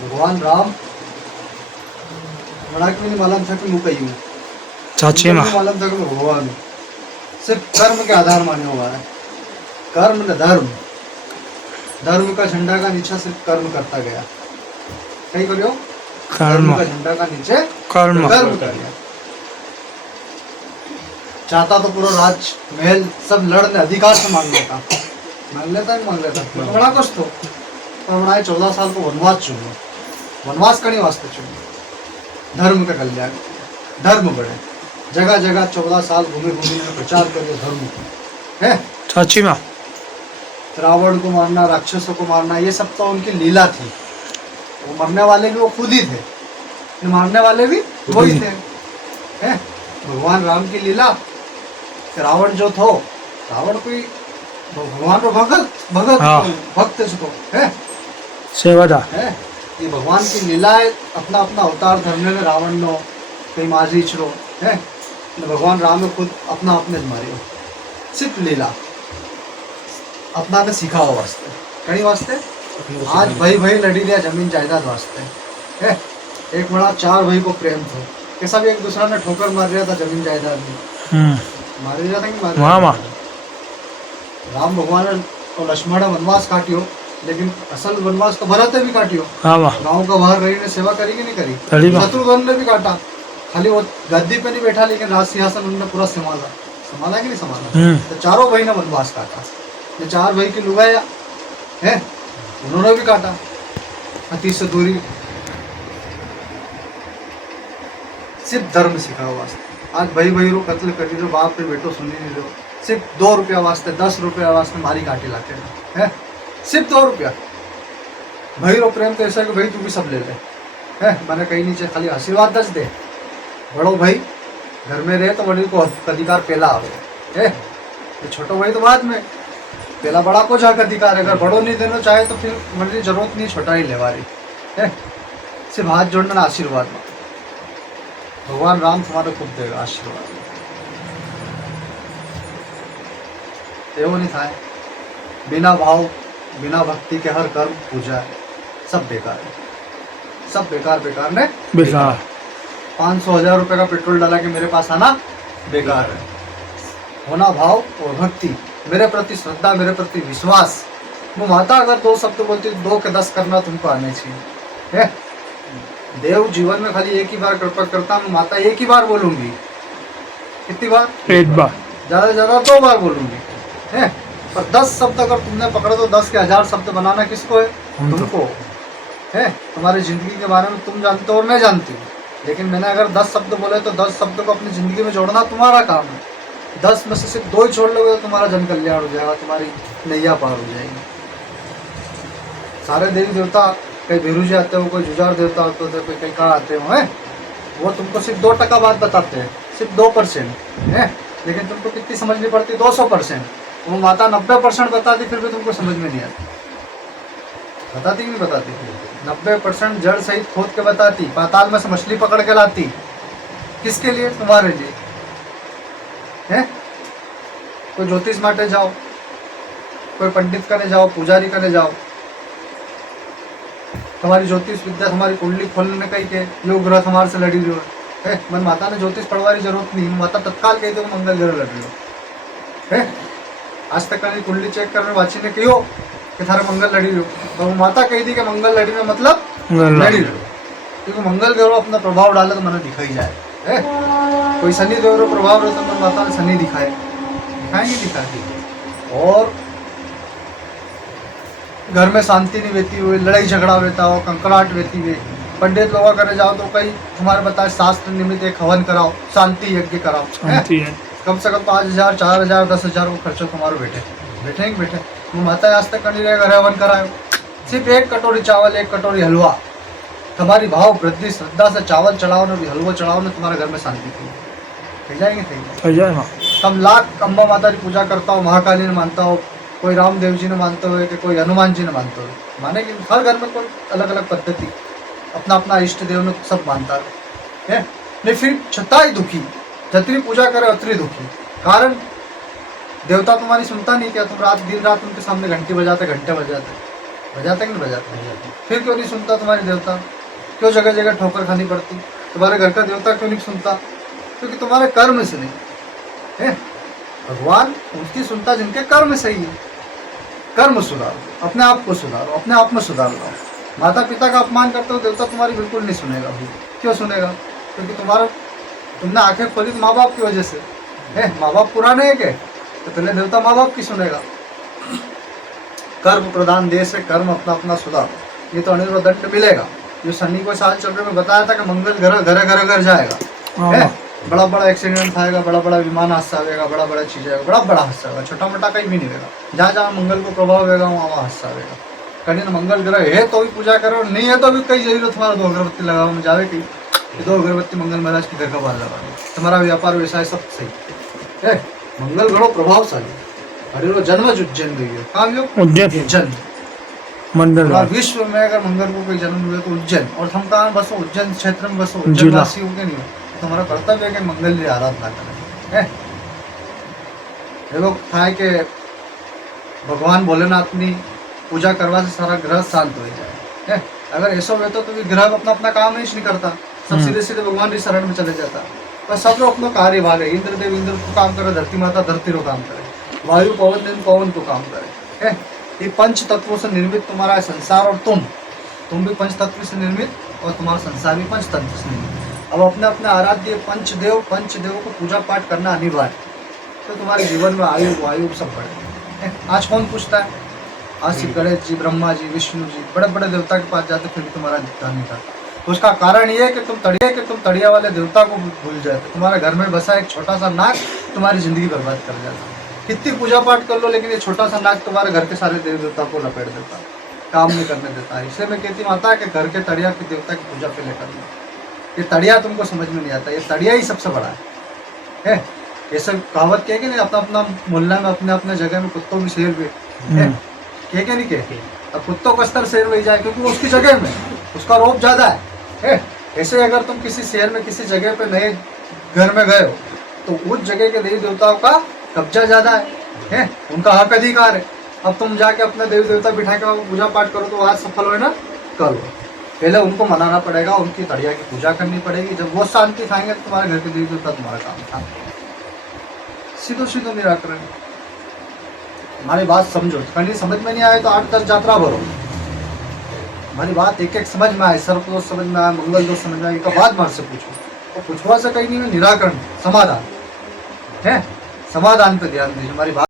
भगवान राम बड़ा क्यों नहीं मालूम था कि मैं कहीं हूँ, चाची माँ मालूम था कि मैं भगवान हूँ। सिर्फ कर्म के आधार माने हुआ है, कर्म न धर्म, धर्म का झंडा का नीचे सिर्फ कर्म करता गया। कहीं करियो कर्म धर्म का झंडा का नीचे कर्म कर्म करिया। चाहता तो पूरा राज महल सब लड़ने अधिकार से मांग लेता, मांग लेता ही मांग लेता, तो बड़ा कुछ तो पर बनाए 14 साल को वनवास चुनो, वनवास करने वास्ते चुनो, धर्म का कल्याण, धर्म बढ़े, जगह जगह 14 साल घूमे घूमे में प्रचार करिए धर्म को है। चाची माँ रावण को मारना, राक्षसों को मारना, ये सब तो उनकी लीला थी। वो मरने वाले भी वो खुद ही थे, ये मारने वाले भी वही थे हैं। भगवान राम की लीला। रावण जो थो, रावण कोई भगवान को भगत भगत हाँ। भक्त को है सेवादार है। ये भगवान की लीला है, अपना अपना अवतार धरने में रावण नो कहीं माजी छो है, भगवान राम ने खुद अपना अपने मारियो, सिर्फ लीला अपना ने सीखा हो वास्ते, कहीं वास्ते आज भाई भाई लड़ी लिया जमीन जायदाद वास्ते है। एक बड़ा 4 भाई को प्रेम था, कैसा भी एक दूसरा ने ठोकर मार रहा था जमीन जायदाद में, मार रहा था कि मार हाँ माँ राम भगवान और लक्ष्मण ने वनवास काटियो, लेकिन असल वनवास तो भरत ने भी काटियो। हाँ माँ गाँव का बाहर रही ने सेवा करी कि नहीं करी करी, बा। शत्रुघ्न ने भी काटा, खाली वो गद्दी पे नहीं बैठा लेकिन राज सिंहासन उन्होंने पूरा संभाला, संभाला कि नहीं संभाला। तो चारों भाई ने वनवास काटा, ये 4 भाई की लुगाया है उन्होंने भी काटा, अति से दूरी, सिर्फ धर्म सिखा हुआ। आज भाई भाई रो कत्ल करी रो, बाप रे बेटो सुनी नहीं रो, सिर्फ 2 रुपया वास्ते 10 रुपया वास्ते मारी काटी लाके है, सिर्फ 2 रुपया। भाई रो प्रेम तो ऐसा है कि भाई तू भी सब ले ले है, मैंने कहीं नीचे खाली आशीर्वाद दस दे, बड़ो भाई घर में रहे तो बड़ी को अधिकार पहला आवे है, ये छोटो भाई तो बाद में, पहला बड़ा को जाकर अधिकार है, अगर बड़ो नहीं देना चाहे तो फिर मेरी जरूरत नहीं छोटा ही लेवारी है। सिर्फ हाथ जोड़ना आशीर्वाद में, भगवान राम तुम्हारे खूब देगा आशीर्वाद, एवं नहीं था बिना भाव बिना भक्ति के हर कर्म पूजा है, सब बेकार है, सब बेकार बेकार ने बेकार 500,000 रुपए का पेट्रोल डाला कि मेरे पास आना बेकार है। होना भाव और भक्ति, मेरे प्रति श्रद्धा, मेरे प्रति विश्वास। वो माता अगर 2 शब्द बोलती 2 के 10 करना तुमको आने चाहिए है। देव जीवन में खाली एक ही बार कृपा करता हूँ, माता एक ही बार बोलूंगी, कितनी बार, एक बार ज्यादा से ज्यादा 2 बार बोलूंगी है। पर 10 शब्द अगर तुमने पकड़े तो 10 के 1000 शब्द बनाना किसको है, तुमको है। तुम्हारी जिंदगी के बारे में तुम जानते हो और मैं जानती हूँ, लेकिन मैंने अगर 10 शब्द बोले तो 10 शब्द को अपनी जिंदगी में जोड़ना तुम्हारा काम है। 10 में से सिर्फ 2 ही छोड़ लोगे तो तुम्हारा जन कल्याण हो जाएगा, तुम्हारी नैया पार हो जाएगी। सारे देवी देवता कई भेरूजी आते हो, कोई जुझार देवता होते हो, कोई कई कहाँ आते हो है, वो तुमको सिर्फ 2% बात बताते हैं, सिर्फ 2% है, लेकिन तुमको कितनी समझनी पड़ती 200%। वो माता 90% बताती फिर भी तुमको समझ में नहीं आती, बताती कि नहीं बताती, 90% जड़ सहित खोद के बताती, पाताल में से मछली पकड़ के लाती, किसके लिए, तुम्हारे लिए है। कोई ज्योतिष माटे जाओ, कोई पंडित करने जाओ, पुजारी करने जाओ, तुम्हारी ज्योतिष विद्या तुम्हारी कुंडली खोलने कही के योग ग्रह हमारे से लड़ी रही है। मन माता ने ज्योतिष पढ़वारी जरूरत नहीं, माता तत्काल कही तो मंगल ग्रह लड़ रही हो है। आज तक कहीं कुंडली चेक करने वाची ने कहो कि थारे मंगल लड़ी रहो, और वो माता कही थी कि मंगल लड़ी में मतलब लड़ी रहो, क्योंकि मंगल ग्रह अपना प्रभाव डाले तो मैंने दिखाई जाए है। कोई शनि देव प्रभाव रहे तो मन माता ने शनि दिखाए, दिखाएंगे दिखाएंगे। और घर में शांति नहीं रहती हुई, लड़ाई झगड़ा रहता हो, कंकड़ाहट रहती हुई, पंडित लोग करे जाओ तो कई तुम्हारे बताए शास्त्र निमित्त एक हवन कराओ, शांति यज्ञ कराओ है। कम से कम 5,000 4,000 10,000 को खर्चो तुम्हारे बैठे बैठे। वो माता आज तक कहीं घर हवन करायो, सिर्फ 1 कटोरी चावल 1 कटोरी हलवा, तुम्हारी भाव वृद्धि श्रद्धा से चावल चढ़ाओ ना, हलवा चढ़ाओ ना, तुम्हारे घर में शांति थी जाएंगे थी जाए। तब लाख अम्बा माता की पूजा करता हो, महाकाली ने मानता हो, कोई रामदेव जी ने मानते हुए कि कोई हनुमान जी ने मानते हुए, माने कि हर घर में कोई अलग अलग पद्धति, अपना अपना इष्ट देव ने सब मानता है। नहीं फिर छता ही दुखी, जितनी पूजा करे उतनी दुखी, कारण देवता तुम्हारी सुनता नहीं क्या, तुम दिन रात उनके सामने घंटे बजाते बजाते कि नहीं बजाते? फिर क्यों नहीं सुनता तुम्हारे देवता? क्यों जगह जगह ठोकर खानी पड़ती? तुम्हारे घर का देवता क्यों नहीं सुनता? क्योंकि तुम्हारे कर्म से नहीं है। भगवान उसकी सुनता जिनके कर्म सही है। कर्म सुधारो, अपने आप को सुधारो, अपने आप में सुधार लाओ। माता पिता का अपमान करते हो, देवता तुम्हारी बिल्कुल नहीं सुनेगा। क्यों सुनेगा? क्योंकि तुमने आंखें खोली तो माँ बाप की वजह से है। माँ बाप पुराने हैं क्या? तो पहले देवता माँ बाप की सुनेगा। कर्म प्रधान देश है, कर्म अपना अपना सुधारो, ये तो अनिर्वय दंड मिलेगा। जो शनि को साल चल रहे में बताया था कि मंगल घर जाएगा है। बड़ा बड़ा एक्सीडेंट आएगा, बड़ा बड़ा विमान हादसा आएगा, बड़ा बड़ा चीज आएगा, बड़ा बड़ा हादसा आएगा, छोटा मोटा कहीं भी नहीं रहेगा। जहाँ जहाँ मंगल को प्रभाव होगा वहाँ वहाँ हादसा आएगा। कहीं मंगल ग्रह है तो भी पूजा करो, नहीं है तो भी कहीं जरूरत तुम्हारा 2 अगरबत्ती लगाओ में जावे कहीं 2 अगरबत्ती मंगल महाराज की घर का बाहर लगा दो, तुम्हारा व्यापार व्यवसाय सब सही है। मंगल ग्रह प्रभावशाली। हरिरो जन्म उज्जैन गई है। कहाँ गयो? उज्जैन मंडल। विश्व में अगर मंगल को कोई जन्म हुए तो उज्जैन। और हम कहाँ बसो? उज्जैन क्षेत्र में बसो, उज्जैन वासी हो के नहीं हो। तुम्हारा कर्तव्य है कि मंगल की आराधना करें। ये लोग था कि भगवान भोलेनाथ की पूजा करवा से सारा ग्रह शांत हो जाए है। अगर ऐसा हो तो ग्रह अपना अपना काम नहीं करता, सब सीधे सीधे भगवान की शरण में चले जाता। पर सब लोग अपना कार्य भाग है। इंद्रदेव इंद्र को काम करे, धरती माता धरती को काम करे, वायु पवन दिन पवन को काम करे है। ये पंच तत्वों से निर्मित तुम्हारा संसार, और तुम भी पंच तत्व से निर्मित, और तुम्हारा संसार भी पंच तत्व से निर्मित। अब अपने अपने आराध्य पंचदेव को पूजा पाठ करना अनिवार्य, तो तुम्हारे जीवन में आयु वायु सब बढ़े। आज कौन पूछता है? आज सिर्फ गणेश जी, ब्रह्मा जी, विष्णु जी, बड़े बड़े देवता के पास जाते फिर भी तुम्हारा ध्यान नहीं करता। उसका कारण ये है कि तुम तड़िया वाले देवता को भूल जाते। तुम्हारे घर में बसा एक छोटा सा नाग तुम्हारी जिंदगी बर्बाद कर जाता। कितनी पूजा पाठ कर लो, लेकिन ये छोटा सा नाग तुम्हारे घर के सारे देवी देवता को लपेट देता, काम नहीं करने देता। इसलिए मैं कहती माता कि घर के तड़िया के देवता की पूजा पहले करना। ये तड़िया तुमको समझ में नहीं आता, ये तड़िया ही सबसे बड़ा है। ये सब कहावत कह के नहीं, अपना अपना मोहल्ला में अपने अपने जगह में कुत्तों की शेर भी है, कह नहीं कह। अब कुत्तों का स्तर शेर वही जाए, क्योंकि वो उसकी जगह में उसका रोप ज्यादा है। ऐसे अगर तुम किसी शहर में किसी जगह पे नए घर में गए हो तो उस जगह के देवी देवताओं का कब्जा ज्यादा है, उनका हक अधिकार है। अब तुम जाके अपने देवी देवता बिठा के पूजा पाठ करो तो आज सफल हो ना, करो। पहले उनको मनाना पड़ेगा, उनकी तड़िया की पूजा करनी पड़ेगी। जब वो शांति खाएंगे तो तुम्हारे घर के देवी देवता तुम्हारा काम था। सीधो निराकरण। हमारी बात समझो, कहीं समझ में नहीं आए तो 8-10 यात्रा भरो। हमारी बात एक एक समझ में आए, सर्प दोष समझ में आए, मंगल दोष समझ में आए, एक बात मार से पूछो। तो पूछवा से कहीं नहीं, निराकरण समाधान है। समाधान पे ध्यान दीजिए। हमारी बात